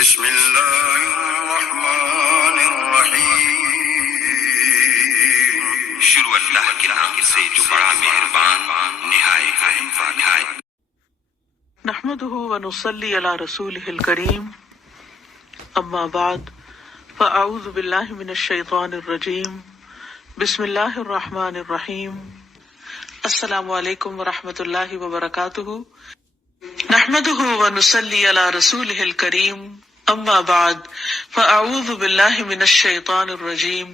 بسم اللہ الرحمن الرحیم، شروع اللہ کے نام سے جو بڑا مہربان نہایت رحم والا ہے۔ نحمده ونصلي على رسوله الكريم، اما بعد فاعوذ باللہ من الشیطان الرجیم، بسم اللہ الرحمن الرحیم۔ السلام علیکم ورحمۃ اللہ وبرکاتہ۔ نحمده ونصلي على رسوله الكريم، اما بعد فاعوذ باللہ من الشیطان الرجیم،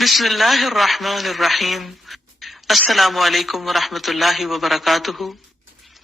بسم اللہ الرحمن الرحیم۔ السلام علیکم ورحمۃ اللہ وبرکاتہ۔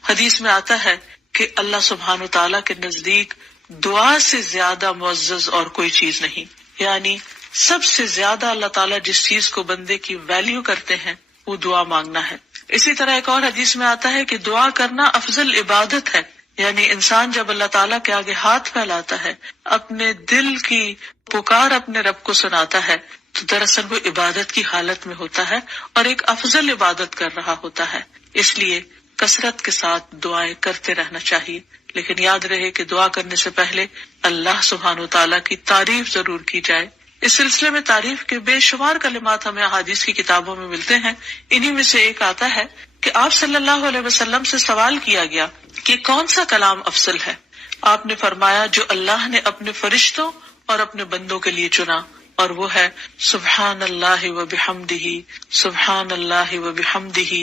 حدیث میں آتا ہے کہ اللہ سبحانہ و تعالیٰ کے نزدیک دعا سے زیادہ معزز اور کوئی چیز نہیں، یعنی سب سے زیادہ اللہ تعالیٰ جس چیز کو بندے کی ویلیو کرتے ہیں وہ دعا مانگنا ہے۔ اسی طرح ایک اور حدیث میں آتا ہے کہ دعا کرنا افضل عبادت ہے، یعنی انسان جب اللہ تعالیٰ کے آگے ہاتھ پھیلاتا ہے، اپنے دل کی پکار اپنے رب کو سناتا ہے، تو دراصل وہ عبادت کی حالت میں ہوتا ہے اور ایک افضل عبادت کر رہا ہوتا ہے۔ اس لیے کثرت کے ساتھ دعائیں کرتے رہنا چاہیے، لیکن یاد رہے کہ دعا کرنے سے پہلے اللہ سبحانہ و تعالیٰ کی تعریف ضرور کی جائے۔ اس سلسلے میں تعریف کے بے شمار کلمات ہمیں احادیث کی کتابوں میں ملتے ہیں۔ انہی میں سے ایک آتا ہے کہ آپ صلی اللہ علیہ وسلم سے سوال کیا گیا کہ کون سا کلام افضل ہے؟ آپ نے فرمایا جو اللہ نے اپنے فرشتوں اور اپنے بندوں کے لیے چنا، اور وہ ہے سبحان اللہ و بحمدہ، سبحان اللہ و بحمدہ،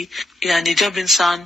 یعنی جب انسان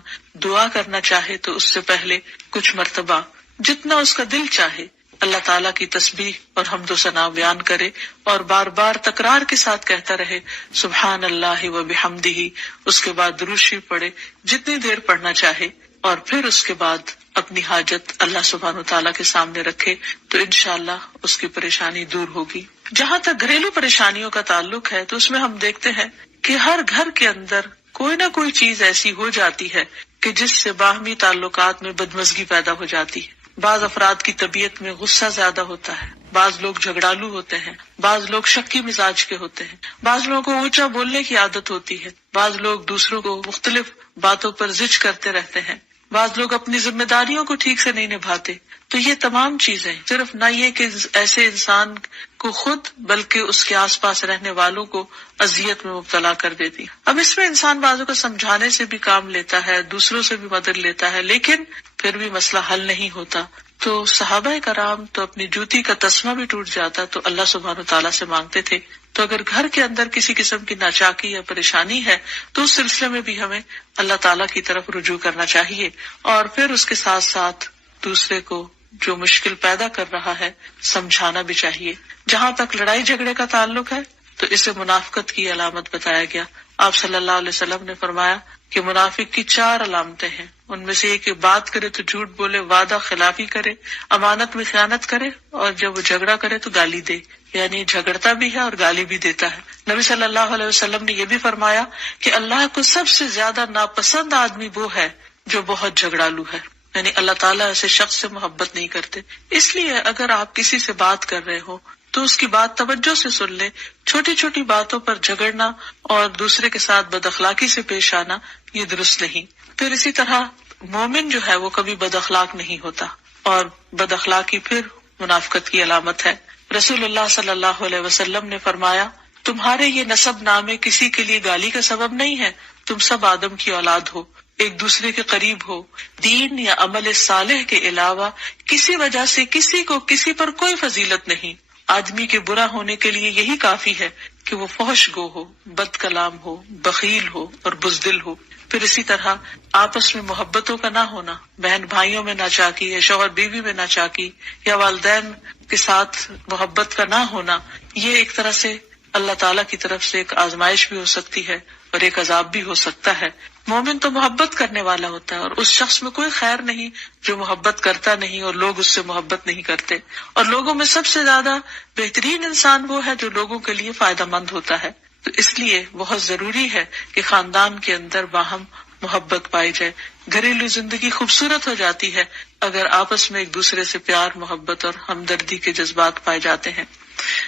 دعا کرنا چاہے تو اس سے پہلے کچھ مرتبہ جتنا اس کا دل چاہے اللہ تعالیٰ کی تسبیح اور حمد و ثنا بیان کرے، اور بار بار تکرار کے ساتھ کہتا رہے سبحان اللہ و بحمدہ، اس کے بعد درود شریف پڑھے جتنی دیر پڑھنا چاہے، اور پھر اس کے بعد اپنی حاجت اللہ سبحانہ و تعالیٰ کے سامنے رکھے تو انشاءاللہ اس کی پریشانی دور ہوگی۔ جہاں تک گھریلو پریشانیوں کا تعلق ہے تو اس میں ہم دیکھتے ہیں کہ ہر گھر کے اندر کوئی نہ کوئی چیز ایسی ہو جاتی ہے کہ جس سے باہمی تعلقات میں بدمزگی پیدا ہو جاتی ہے۔ بعض افراد کی طبیعت میں غصہ زیادہ ہوتا ہے، بعض لوگ جھگڑالو ہوتے ہیں، بعض لوگ شکی مزاج کے ہوتے ہیں، بعض لوگوں کو اونچا بولنے کی عادت ہوتی ہے، بعض لوگ دوسروں کو مختلف باتوں پر زج کرتے رہتے ہیں، بعض لوگ اپنی ذمہ داریوں کو ٹھیک سے نہیں نبھاتے۔ تو یہ تمام چیزیں صرف نہ یہ کہ ایسے انسان کو خود بلکہ اس کے آس پاس رہنے والوں کو اذیت میں مبتلا کر دیتی۔ اب اس میں انسان بعضوں کو سمجھانے سے بھی کام لیتا ہے، دوسروں سے بھی مدد لیتا ہے، لیکن پھر بھی مسئلہ حل نہیں ہوتا۔ تو صحابہ کرام تو اپنی جوتی کا تسمہ بھی ٹوٹ جاتا تو اللہ سبحانہ تعالیٰ سے مانگتے تھے۔ تو اگر گھر کے اندر کسی قسم کی ناچاکی یا پریشانی ہے تو اس سلسلے میں بھی ہمیں اللہ تعالیٰ کی طرف رجوع کرنا چاہیے، اور پھر اس کے ساتھ ساتھ دوسرے کو جو مشکل پیدا کر رہا ہے سمجھانا بھی چاہیے۔ جہاں تک لڑائی جھگڑے کا تعلق ہے تو اسے منافقت کی علامت بتایا گیا۔ آپ صلی اللہ علیہ وسلم نے فرمایا کہ منافق کی 4 علامتیں ہیں، ان میں سے ایک بات کرے تو جھوٹ بولے، وعدہ خلافی کرے، امانت میں خیانت کرے، اور جب وہ جھگڑا کرے تو گالی دے، یعنی جھگڑتا بھی ہے اور گالی بھی دیتا ہے۔ نبی صلی اللہ علیہ وسلم نے یہ بھی فرمایا کہ اللہ کو سب سے زیادہ ناپسند آدمی وہ ہے جو بہت جھگڑالو ہے، یعنی اللہ تعالیٰ ایسے شخص سے محبت نہیں کرتے۔ اس لیے اگر آپ کسی سے بات کر رہے ہو تو اس کی بات توجہ سے سن لے۔ چھوٹی چھوٹی باتوں پر جھگڑنا اور دوسرے کے ساتھ بد اخلاقی سے پیش آنا یہ درست نہیں۔ پھر اسی طرح مومن جو ہے وہ کبھی بد اخلاق نہیں ہوتا، اور بد اخلاقی پھر منافقت کی علامت ہے۔ رسول اللہ صلی اللہ علیہ وسلم نے فرمایا تمہارے یہ نسب نامے کسی کے لیے گالی کا سبب نہیں ہے، تم سب آدم کی اولاد ہو، ایک دوسرے کے قریب ہو، دین یا عمل صالح کے علاوہ کسی وجہ سے کسی کو کسی پر کوئی فضیلت نہیں۔ آدمی کے برا ہونے کے لیے یہی کافی ہے کہ وہ فحش گو ہو، بد کلام ہو، بخیل ہو اور بزدل ہو۔ پھر اسی طرح آپس میں محبتوں کا نہ ہونا، بہن بھائیوں میں ناچاکی یا شوہر بیوی میں ناچاکی یا والدین کے ساتھ محبت کا نہ ہونا، یہ ایک طرح سے اللہ تعالیٰ کی طرف سے ایک آزمائش بھی ہو سکتی ہے اور ایک عذاب بھی ہو سکتا ہے۔ مومن تو محبت کرنے والا ہوتا ہے، اور اس شخص میں کوئی خیر نہیں جو محبت کرتا نہیں اور لوگ اس سے محبت نہیں کرتے، اور لوگوں میں سب سے زیادہ بہترین انسان وہ ہے جو لوگوں کے لیے فائدہ مند ہوتا ہے۔ تو اس لیے بہت ضروری ہے کہ خاندان کے اندر باہم محبت پائی جائے۔ گھریلو زندگی خوبصورت ہو جاتی ہے اگر آپس میں ایک دوسرے سے پیار، محبت اور ہمدردی کے جذبات پائے جاتے ہیں۔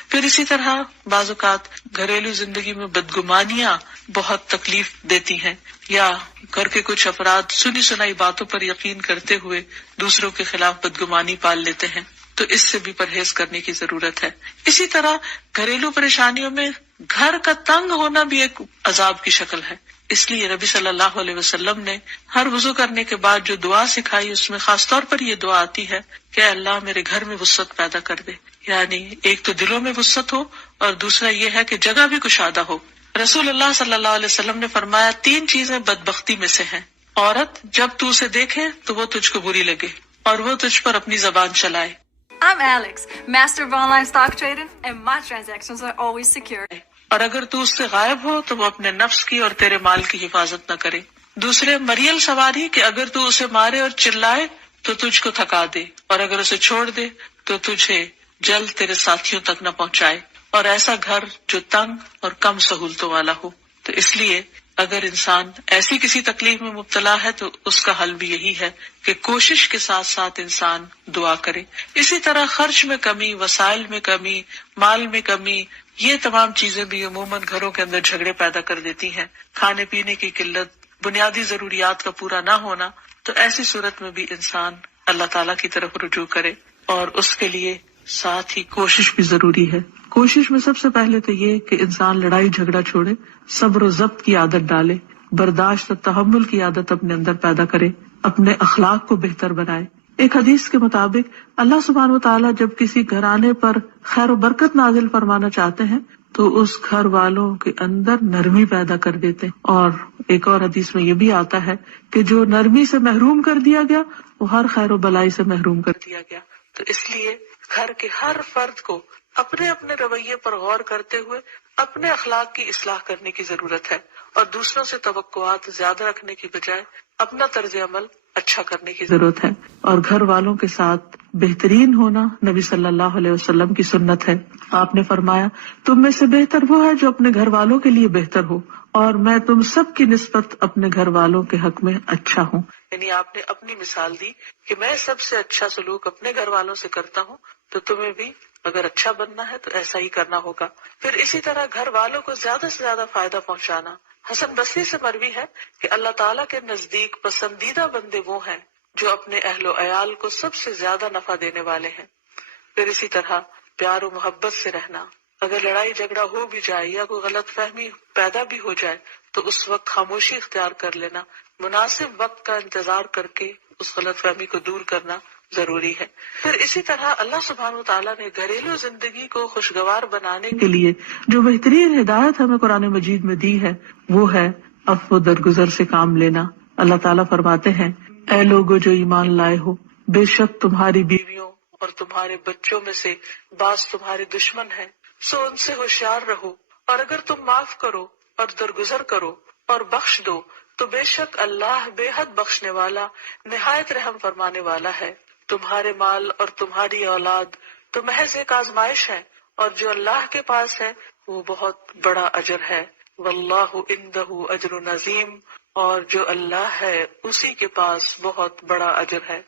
پھر اسی طرح بعض اوقات گھریلو زندگی میں بدگمانیاں بہت تکلیف دیتی ہیں، یا گھر کے کچھ افراد سنی سنائی باتوں پر یقین کرتے ہوئے دوسروں کے خلاف بدگمانی پال لیتے ہیں۔ تو اس سے بھی پرہیز کرنے کی ضرورت ہے۔ اسی طرح گھریلو پریشانیوں میں گھر کا تنگ ہونا بھی ایک عذاب کی شکل ہے، اس لیے نبی صلی اللہ علیہ وسلم نے ہر وضو کرنے کے بعد جو دعا سکھائی اس میں خاص طور پر یہ دعا آتی ہے کہ اللہ میرے گھر میں وسعت پیدا کر دے، یعنی ایک تو دلوں میں وسعت ہو اور دوسرا یہ ہے کہ جگہ بھی کشادہ ہو۔ رسول اللہ صلی اللہ علیہ وسلم نے فرمایا 3 چیزیں بدبختی میں سے ہیں، عورت جب تو اسے دیکھے تو وہ تجھ کو بری لگے اور وہ تجھ پر اپنی زبان چلائے۔ I'm Alex, master of online stock trading, and my transactions are always secure. اور اگر تو اس سے غائب ہو تو وہ اپنے نفس کی اور تیرے مال کی حفاظت نہ کرے۔ دوسرے مریل سواری کہ اگر تو اسے مارے اور چلائے تو تجھ کو تھکا دے، اور اگر اسے چھوڑ دے تو تجھے جلد تیرے ساتھیوں تک نہ پہنچائے، اور ایسا گھر جو تنگ اور کم سہولتوں والا ہو۔ تو اس لیے اگر انسان ایسی کسی تکلیف میں مبتلا ہے تو اس کا حل بھی یہی ہے کہ کوشش کے ساتھ ساتھ انسان دعا کرے۔ اسی طرح خرچ میں کمی، وسائل میں کمی، مال میں کمی، یہ تمام چیزیں بھی عموماً گھروں کے اندر جھگڑے پیدا کر دیتی ہیں۔ کھانے پینے کی قلت، بنیادی ضروریات کا پورا نہ ہونا، تو ایسی صورت میں بھی انسان اللہ تعالیٰ کی طرف رجوع کرے، اور اس کے لیے ساتھ ہی کوشش بھی ضروری ہے۔ کوشش میں سب سے پہلے تو یہ کہ انسان لڑائی جھگڑا چھوڑے، صبر و ضبط کی عادت ڈالے، برداشت اور تحمل کی عادت اپنے اندر پیدا کرے، اپنے اخلاق کو بہتر بنائے۔ ایک حدیث کے مطابق اللہ سبحانہ و تعالیٰ جب کسی گھرانے پر خیر و برکت نازل فرمانا چاہتے ہیں تو اس گھر والوں کے اندر نرمی پیدا کر دیتے ہیں، اور ایک اور حدیث میں یہ بھی آتا ہے کہ جو نرمی سے محروم کر دیا گیا وہ ہر خیر و بلائی سے محروم کر دیا گیا۔ تو اس لیے گھر کے ہر فرد کو اپنے اپنے رویے پر غور کرتے ہوئے اپنے اخلاق کی اصلاح کرنے کی ضرورت ہے، اور دوسروں سے توقعات زیادہ رکھنے کی بجائے اپنا طرز عمل اچھا کرنے کی ضرورت ہے۔ اور گھر والوں کے ساتھ بہترین ہونا نبی صلی اللہ علیہ وسلم کی سنت ہے۔ آپ نے فرمایا تم میں سے بہتر وہ ہے جو اپنے گھر والوں کے لیے بہتر ہو، اور میں تم سب کی نسبت اپنے گھر والوں کے حق میں اچھا ہوں۔ یعنی آپ نے اپنی مثال دی کہ میں سب سے اچھا سلوک اپنے گھر والوں سے کرتا ہوں، تو تمہیں بھی اگر اچھا بننا ہے تو ایسا ہی کرنا ہوگا۔ پھر اسی طرح گھر والوں کو زیادہ سے زیادہ فائدہ پہنچانا۔ حسن بصری سے مروی ہے کہ اللہ تعالیٰ کے نزدیک پسندیدہ بندے وہ ہیں جو اپنے اہل و عیال کو سب سے زیادہ نفع دینے والے ہیں۔ پھر اسی طرح پیار و محبت سے رہنا۔ اگر لڑائی جھگڑا ہو بھی جائے یا کوئی غلط فہمی پیدا بھی ہو جائے تو اس وقت خاموشی اختیار کر لینا، مناسب وقت کا انتظار کر کے اس غلط فہمی کو دور کرنا ضروری ہے۔ پھر اسی طرح اللہ سبحانہ و تعالیٰ نے گھریلو زندگی کو خوشگوار بنانے کے لیے جو بہترین ہدایت ہمیں قرآن مجید میں دی ہے وہ ہے عفو درگزر سے کام لینا۔ اللہ تعالیٰ فرماتے ہیں اے لوگو جو ایمان لائے ہو، بے شک تمہاری بیویوں اور تمہارے بچوں میں سے بعض تمہارے دشمن ہیں، سو ان سے ہوشیار رہو، اور اگر تم معاف کرو اور درگزر کرو اور بخش دو تو بے شک اللہ بے حد بخشنے والا نہایت رحم فرمانے والا ہے۔ تمہارے مال اور تمہاری اولاد تو محض ایک آزمائش ہے، اور جو اللہ کے پاس ہے وہ بہت بڑا اجر ہے۔ واللہ عندہ اجر عظیم، اور جو اللہ ہے اسی کے پاس بہت بڑا اجر ہے۔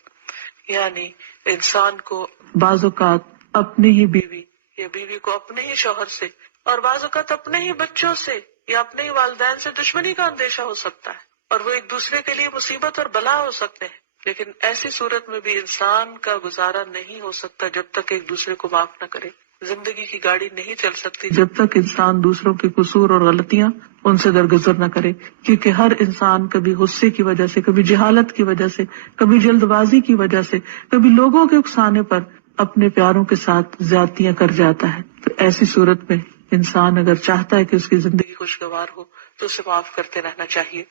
یعنی انسان کو بعض اوقات اپنی ہی بیوی یا بیوی کو اپنے ہی شوہر سے، اور بعض اوقات اپنے ہی بچوں سے یا اپنے ہی والدین سے دشمنی کا اندیشہ ہو سکتا ہے، اور وہ ایک دوسرے کے لیے مصیبت اور بلا ہو سکتے ہیں، لیکن ایسی صورت میں بھی انسان کا گزارا نہیں ہو سکتا جب تک ایک دوسرے کو معاف نہ کرے۔ زندگی کی گاڑی نہیں چل سکتی جب تک انسان دوسروں کے قصور اور غلطیاں ان سے درگزر نہ کرے، کیونکہ ہر انسان کبھی غصے کی وجہ سے، کبھی جہالت کی وجہ سے، کبھی جلد بازی کی وجہ سے، کبھی لوگوں کے اکسانے پر اپنے پیاروں کے ساتھ زیادتیاں کر جاتا ہے۔ تو ایسی صورت میں انسان اگر چاہتا ہے کہ اس کی زندگی خوشگوار ہو تو اسے معاف کرتے رہنا چاہیے۔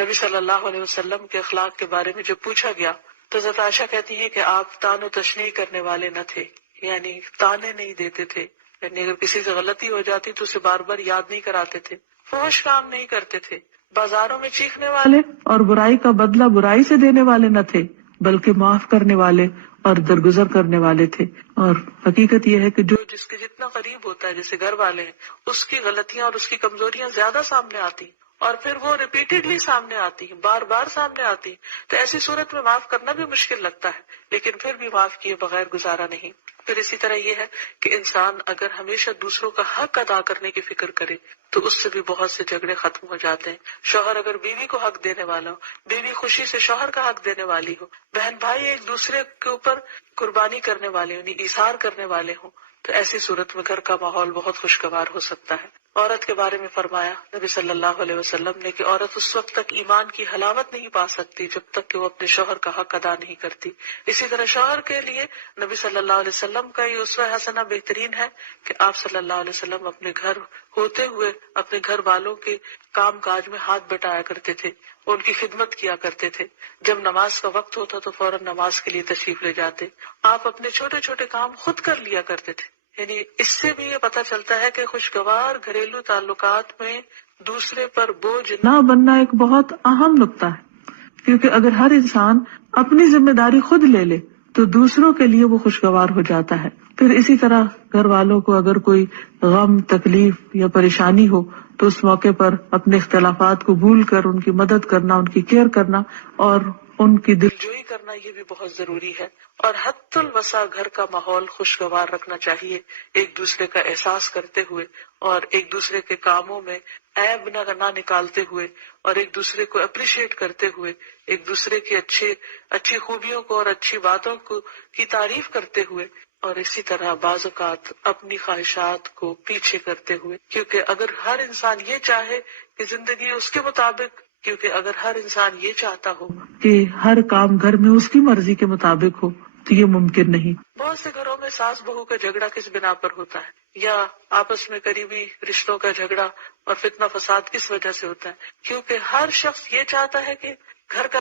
نبی صلی اللہ علیہ وسلم کے اخلاق کے بارے میں جب پوچھا گیا تو حضرت عائشہ کہتی ہیں کہ آپ تان و تشنیع کرنے والے نہ تھے، یعنی تانے نہیں دیتے تھے، یعنی اگر کسی سے غلطی ہو جاتی تو اسے بار بار یاد نہیں کراتے تھے، فحش کام نہیں کرتے تھے، بازاروں میں چیخنے والے اور برائی کا بدلہ برائی سے دینے والے نہ تھے، بلکہ معاف کرنے والے اور درگزر کرنے والے تھے۔ اور حقیقت یہ ہے کہ جو جس کے جتنا قریب ہوتا ہے، جیسے گھر والے ہیں، اس کی غلطیاں اور اس کی کمزوریاں زیادہ سامنے آتی، اور پھر وہ ریپیٹڈلی سامنے آتی، بار بار سامنے آتی، تو ایسی صورت میں معاف کرنا بھی مشکل لگتا ہے، لیکن پھر بھی معاف کیے بغیر گزارا نہیں۔ پھر اسی طرح یہ ہے کہ انسان اگر ہمیشہ دوسروں کا حق ادا کرنے کی فکر کرے تو اس سے بھی بہت سے جھگڑے ختم ہو جاتے ہیں. شوہر اگر بیوی کو حق دینے والا ہو، بیوی خوشی سے شوہر کا حق دینے والی ہو، بہن بھائی ایک دوسرے کے اوپر قربانی کرنے والے ہوں، ایثار کرنے والے ہوں، تو ایسی صورت میں گھر کا ماحول بہت خوشگوار ہو سکتا ہے. عورت کے بارے میں فرمایا نبی صلی اللہ علیہ وسلم نے کہ عورت اس وقت تک ایمان کی حلاوت نہیں پا سکتی جب تک کہ وہ اپنے شوہر کا حق ادا نہیں کرتی. اسی طرح شوہر کے لیے نبی صلی اللہ علیہ وسلم کا یہ اسوہ حسنہ بہترین ہے کہ آپ صلی اللہ علیہ وسلم اپنے گھر ہوتے ہوئے اپنے گھر والوں کے کام کاج میں ہاتھ بٹایا کرتے تھے، ان کی خدمت کیا کرتے تھے. جب نماز کا وقت ہوتا تو فوراً نماز کے لیے تشریف لے جاتے. آپ اپنے چھوٹے چھوٹے کام خود کر لیا کرتے تھے. یعنی اس سے بھی یہ پتہ چلتا ہے کہ خوشگوار گھریلو تعلقات میں دوسرے پر بوجھ نہ بننا ایک بہت اہم نقطہ ہے، کیونکہ اگر ہر انسان اپنی ذمہ داری خود لے لے تو دوسروں کے لیے وہ خوشگوار ہو جاتا ہے. پھر اسی طرح گھر والوں کو اگر کوئی غم، تکلیف یا پریشانی ہو تو اس موقع پر اپنے اختلافات کو بھول کر ان کی مدد کرنا، ان کی کیئر کرنا اور ان کی دلجوئی کرنا یہ بھی بہت ضروری ہے. اور حد الوسع گھر کا ماحول خوشگوار رکھنا چاہیے، ایک دوسرے کا احساس کرتے ہوئے اور ایک دوسرے کے کاموں میں عیب نہ نکالتے ہوئے اور ایک دوسرے کو اپریشیٹ کرتے ہوئے، ایک دوسرے کی اچھی خوبیوں کو اور اچھی باتوں کی تعریف کرتے ہوئے، اور اسی طرح بعض اوقات اپنی خواہشات کو پیچھے کرتے ہوئے. کیونکہ اگر ہر انسان یہ چاہے کہ زندگی اس کے مطابق، کیونکہ اگر ہر انسان یہ چاہتا ہو کہ ہر کام گھر میں اس کی مرضی کے مطابق ہو تو یہ ممکن نہیں. بہت سے گھروں میں ساس بہو کا جھگڑا کس بنا پر ہوتا ہے، یا آپس میں قریبی رشتوں کا جھگڑا اور فتنہ فساد کس وجہ سے ہوتا ہے؟ کیونکہ ہر شخص یہ چاہتا ہے کہ گھر کا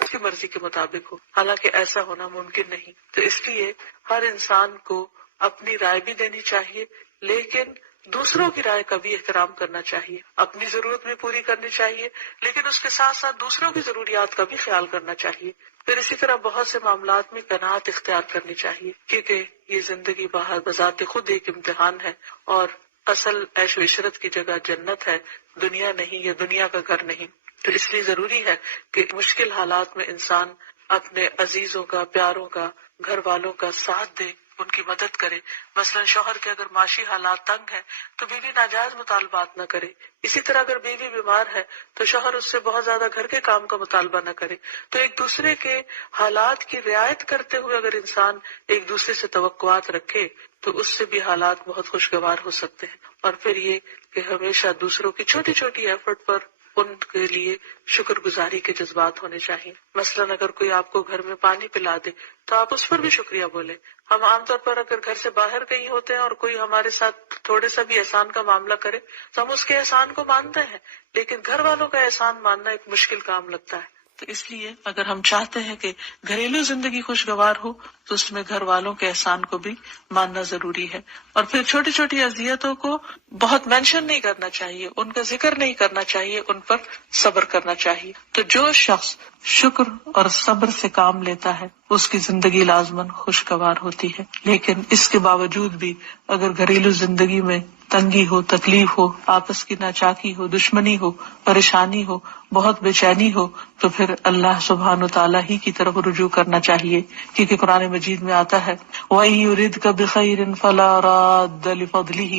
اس کی مرضی کے مطابق ہو، حالانکہ ایسا ہونا ممکن نہیں. تو اس لیے ہر انسان کو اپنی رائے بھی دینی چاہیے، لیکن دوسروں کی رائے کا بھی احترام کرنا چاہیے. اپنی ضرورت بھی پوری کرنی چاہیے، لیکن اس کے ساتھ ساتھ دوسروں کی ضروریات کا بھی خیال کرنا چاہیے. پھر اسی طرح بہت سے معاملات میں قناعت اختیار کرنی چاہیے، کیونکہ یہ زندگی بذات خود ایک امتحان ہے اور اصل عیش و عشرت کی جگہ جنت ہے، دنیا نہیں، یا دنیا کا گھر نہیں. تو اس لیے ضروری ہے کہ مشکل حالات میں انسان اپنے عزیزوں کا، پیاروں کا، گھر والوں کا ساتھ دے، ان کی مدد کرے. مثلا شوہر کے اگر معاشی حالات تنگ ہیں تو بیوی ناجائز مطالبات نہ کرے. اسی طرح اگر بیوی بیمار ہے تو شوہر اس سے بہت زیادہ گھر کے کام کا مطالبہ نہ کرے. تو ایک دوسرے کے حالات کی رعایت کرتے ہوئے اگر انسان ایک دوسرے سے توقعات رکھے تو اس سے بھی حالات بہت خوشگوار ہو سکتے ہیں. اور پھر یہ کہ ہمیشہ دوسروں کی چھوٹی چھوٹی ایفرٹ پر ان کے لیے شکر گزاری کے جذبات ہونے چاہیے. مثلا اگر کوئی آپ کو گھر میں پانی پلا دے تو آپ اس پر بھی شکریہ بولیں. ہم عام طور پر اگر گھر سے باہر کہیں ہوتے ہیں اور کوئی ہمارے ساتھ تھوڑے سا بھی احسان کا معاملہ کرے تو ہم اس کے احسان کو مانتے ہیں، لیکن گھر والوں کا احسان ماننا ایک مشکل کام لگتا ہے. تو اس لیے اگر ہم چاہتے ہیں کہ گھریلو زندگی خوشگوار ہو تو اس میں گھر والوں کے احسان کو بھی ماننا ضروری ہے. اور پھر چھوٹی چھوٹی اذیتوں کو بہت مینشن نہیں کرنا چاہیے، ان کا ذکر نہیں کرنا چاہیے، ان پر صبر کرنا چاہیے. تو جو شخص شکر اور صبر سے کام لیتا ہے اس کی زندگی لازماً خوشگوار ہوتی ہے. لیکن اس کے باوجود بھی اگر گھریلو زندگی میں تنگی ہو، تکلیف ہو، آپس کی ناچاکی ہو، دشمنی ہو، پریشانی ہو، بہت بے چینی ہو، تو پھر اللہ سبحانہ وتعالیٰ ہی کی طرف رجوع کرنا چاہیے. کیونکہ قرآن مجید میں آتا ہے وَإِن يُرِدْكَ بِخَيْرٍ فَلَا رَادَّ لِفَضْلِهِ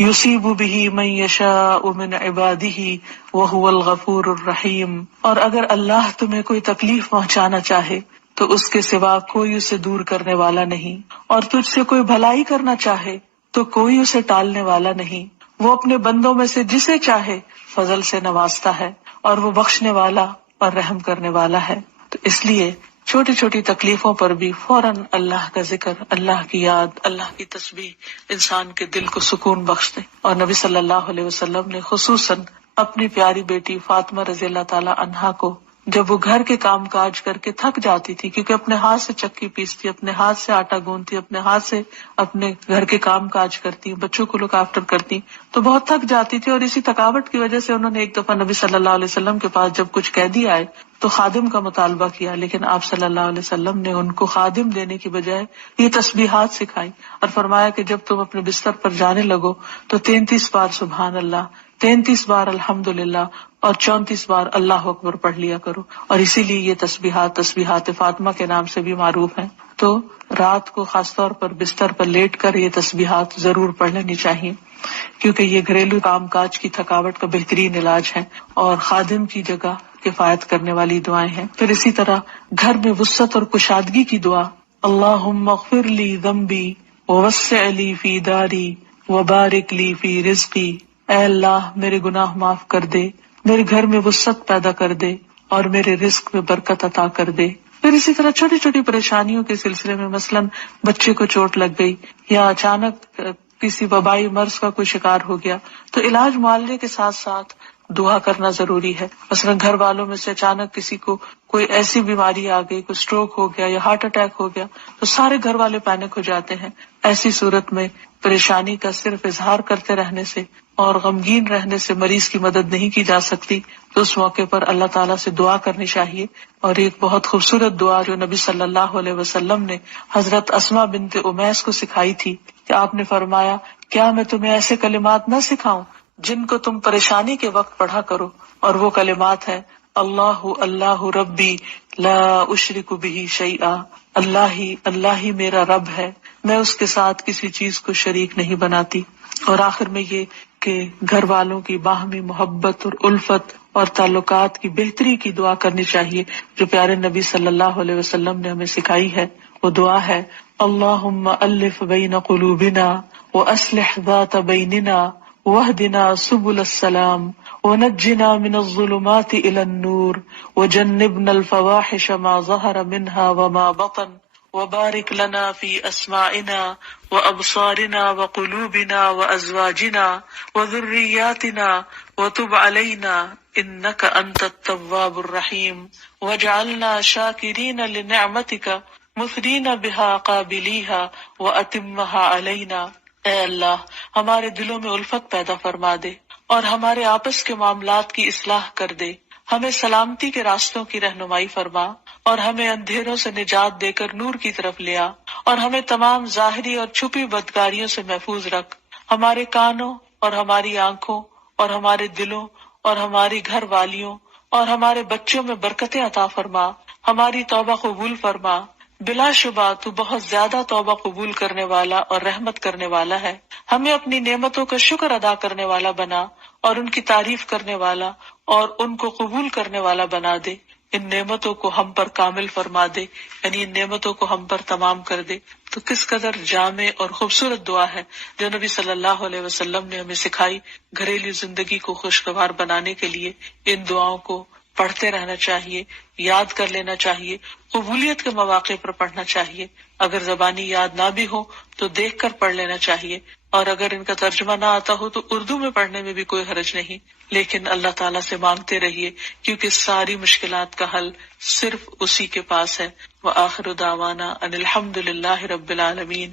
يُصِيبُ بِهِ مَن يَشَاءُ مِنْ عِبَادِهِ وَهُوَ الْغَفُورُ الرَّحِيمُ. اور اگر اللہ تمہیں کوئی تکلیف پہنچانا چاہے تو اس کے سوا کوئی اسے دور کرنے والا نہیں، اور تجھ سے کوئی بھلائی کرنا چاہے تو کوئی اسے ٹالنے والا نہیں. وہ اپنے بندوں میں سے جسے چاہے فضل سے نوازتا ہے اور وہ بخشنے والا اور رحم کرنے والا ہے. تو اس لیے چھوٹی چھوٹی تکلیفوں پر بھی فوراً اللہ کا ذکر، اللہ کی یاد، اللہ کی تسبیح انسان کے دل کو سکون بخش دے. اور نبی صلی اللہ علیہ وسلم نے خصوصاً اپنی پیاری بیٹی فاطمہ رضی اللہ تعالی عنہا کو جب وہ گھر کے کام کاج کر کے تھک جاتی تھی، کیونکہ اپنے ہاتھ سے چکی پیستی، اپنے ہاتھ سے آٹا گوندتی، اپنے ہاتھ سے اپنے گھر کے کام کاج کرتی، بچوں کو لک آفٹر کرتی، تو بہت تھک جاتی تھی. اور اسی تھکاوٹ کی وجہ سے انہوں نے ایک دفعہ نبی صلی اللہ علیہ وسلم کے پاس جب کچھ قیدی آئے تو خادم کا مطالبہ کیا، لیکن آپ صلی اللہ علیہ وسلم نے ان کو خادم دینے کی بجائے یہ تسبیحات سکھائی اور فرمایا کہ جب تم اپنے بستر پر جانے لگو تو 33 بار سبحان اللہ، 33 بار الحمدللہ اور 34 بار اللہ اکبر پڑھ لیا کرو، اور اسی لیے یہ تسبیحات فاطمہ کے نام سے بھی معروف ہیں۔ تو رات کو خاص طور پر بستر پر لیٹ کر یہ تسبیحات ضرور پڑھ لینی چاہیے، کیونکہ یہ گھریلو کام کاج کی تھکاوٹ کا بہترین علاج ہے اور خادم کی جگہ کفایت کرنے والی دعائیں ہیں۔ پھر اسی طرح گھر میں وسعت اور کشادگی کی دعا، اللہم اغفر لی ذنبی ووسع لی فی داری وبارک لی فی رزقی، اے اللہ میرے گناہ معاف کر دے، میرے گھر میں وسعت پیدا کر دے اور میرے رزق میں برکت عطا کر دے۔ پھر اسی طرح چھوٹی چھوٹی پریشانیوں کے سلسلے میں، مثلاً بچے کو چوٹ لگ گئی یا اچانک کسی وبائی مرض کا کوئی شکار ہو گیا، تو علاج معالجے کے ساتھ ساتھ دعا کرنا ضروری ہے۔ مثلا گھر والوں میں سے اچانک کسی کو کوئی ایسی بیماری آ گئی، کوئی سٹروک ہو گیا یا ہارٹ اٹیک ہو گیا، تو سارے گھر والے پینک ہو جاتے ہیں۔ ایسی صورت میں پریشانی کا صرف اظہار کرتے رہنے سے اور غمگین رہنے سے مریض کی مدد نہیں کی جا سکتی، تو اس موقع پر اللہ تعالیٰ سے دعا کرنی چاہیے۔ اور ایک بہت خوبصورت دعا جو نبی صلی اللہ علیہ وسلم نے حضرت اسماء بنت امیس کو سکھائی تھی کہ آپ نے فرمایا، کیا میں تمہیں ایسے کلمات نہ سکھاؤں جن کو تم پریشانی کے وقت پڑھا کرو؟ اور وہ کلمات ہیں، اللہ اللہ ربی لا اشرک بہ شیئا، اللہ ہی میرا رب ہے، میں اس کے ساتھ کسی چیز کو شریک نہیں بناتی۔ اور آخر میں یہ کہ گھر والوں کی باہمی محبت اور الفت اور تعلقات کی بہتری کی دعا کرنی چاہیے، جو پیارے نبی صلی اللہ علیہ وسلم نے ہمیں سکھائی ہے۔ وہ دعا ہے، اللہم الف بین قلوبنا واصلح ذات بیننا واہدنا سبل السلام ونجنا من الظلمات الى النور وجنبنا الفواحش ما ظہر منها وما بطن وبارک لنا فی اسماعنا وابصارنا وقلوبنا وازواجنا وذریاتنا وتب علینا انک انت التواب الرحیم واجعلنا شاکرین لنعمتک مثنین بها قابلیها واتمها علینا۔ اے اللہ ہمارے دلوں میں الفت پیدا فرما دے اور ہمارے آپس کے معاملات کی اصلاح کر دے، ہمیں سلامتی کے راستوں کی رہنمائی فرما اور ہمیں اندھیروں سے نجات دے کر نور کی طرف لیا، اور ہمیں تمام ظاہری اور چھپی بدکاریوں سے محفوظ رکھ، ہمارے کانوں اور ہماری آنکھوں اور ہمارے دلوں اور ہماری گھر والیوں اور ہمارے بچوں میں برکتیں عطا فرما، ہماری توبہ قبول فرما۔ بلا شبہ تو بہت زیادہ توبہ قبول کرنے والا اور رحمت کرنے والا ہے۔ ہمیں اپنی نعمتوں کا شکر ادا کرنے والا بنا اور ان کی تعریف کرنے والا اور ان کو قبول کرنے والا بنا دے۔ ان نعمتوں کو ہم پر کامل فرما دے، یعنی ان نعمتوں کو ہم پر تمام کر دے۔ تو کس قدر جامع اور خوبصورت دعا ہے جو نبی صلی اللہ علیہ وسلم نے ہمیں سکھائی۔ گھریلو زندگی کو خوشگوار بنانے کے لیے ان دعاؤں کو پڑھتے رہنا چاہیے، یاد کر لینا چاہیے، قبولیت کے مواقع پر پڑھنا چاہیے۔ اگر زبانی یاد نہ بھی ہو تو دیکھ کر پڑھ لینا چاہیے، اور اگر ان کا ترجمہ نہ آتا ہو تو اردو میں پڑھنے میں بھی کوئی حرج نہیں، لیکن اللہ تعالیٰ سے مانگتے رہیے، کیونکہ ساری مشکلات کا حل صرف اسی کے پاس ہے۔ وآخر دعوانا ان الحمد للہ رب العالمین۔